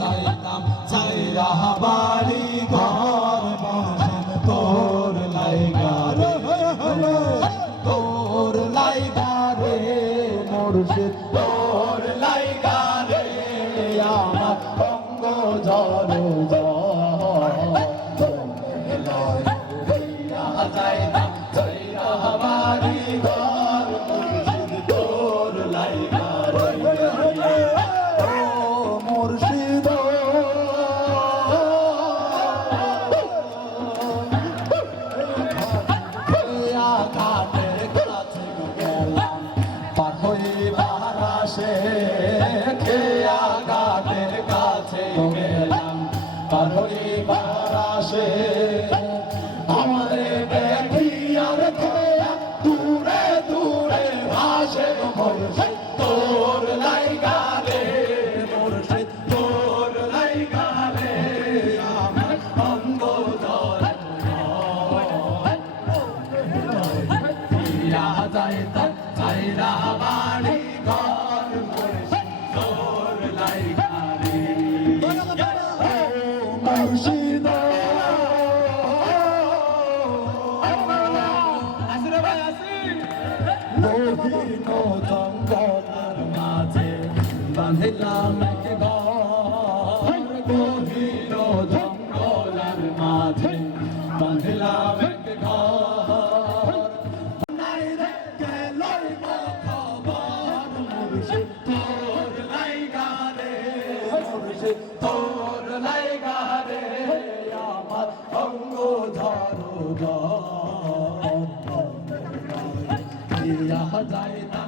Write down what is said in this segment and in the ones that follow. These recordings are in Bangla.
যাইতাম চাইরা বাড়ি ঘর তোর লাইগা তোর লাইগা রে মোর সে তোর বারাসে খেয়া ঘাটের কাছে গেলাম। পার হয়ে বারাসে আমারে দেখি আর খেয়া দূরে দূরে ভাসে মরছে। তোর লাইগা রে, মরছে তোর লাইগা রে। আমার অঙ্গ ধরে ইয়া যাইতা চাইরা জঙ্গলের মাঝে বাঁধিলাম এক ঘর গভীর জঙ্গলের মাঝে বাঁধিলাম এক ঘর নাই রে গেলই খবর মুর্শিদ তোর লাইগা রে মুর্শিদ রে আমার অঙ্গ ধরো ইয়া যায় না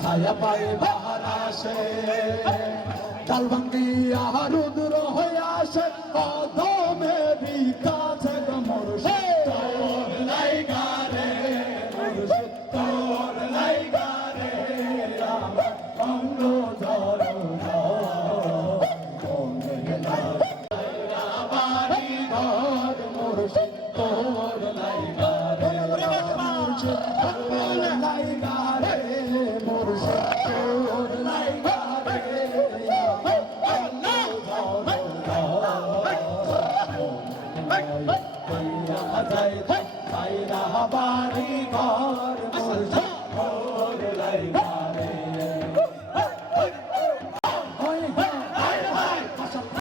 ছায়া পাই বাহারাসে কালবঙ্গি আহারুদ্র হয়ে আসে। অধমেরি কাছে গমর তোর লাইগা রে। কইয়া যায় পাইরা বাড়ি ঘর মোর ঘর লাইগা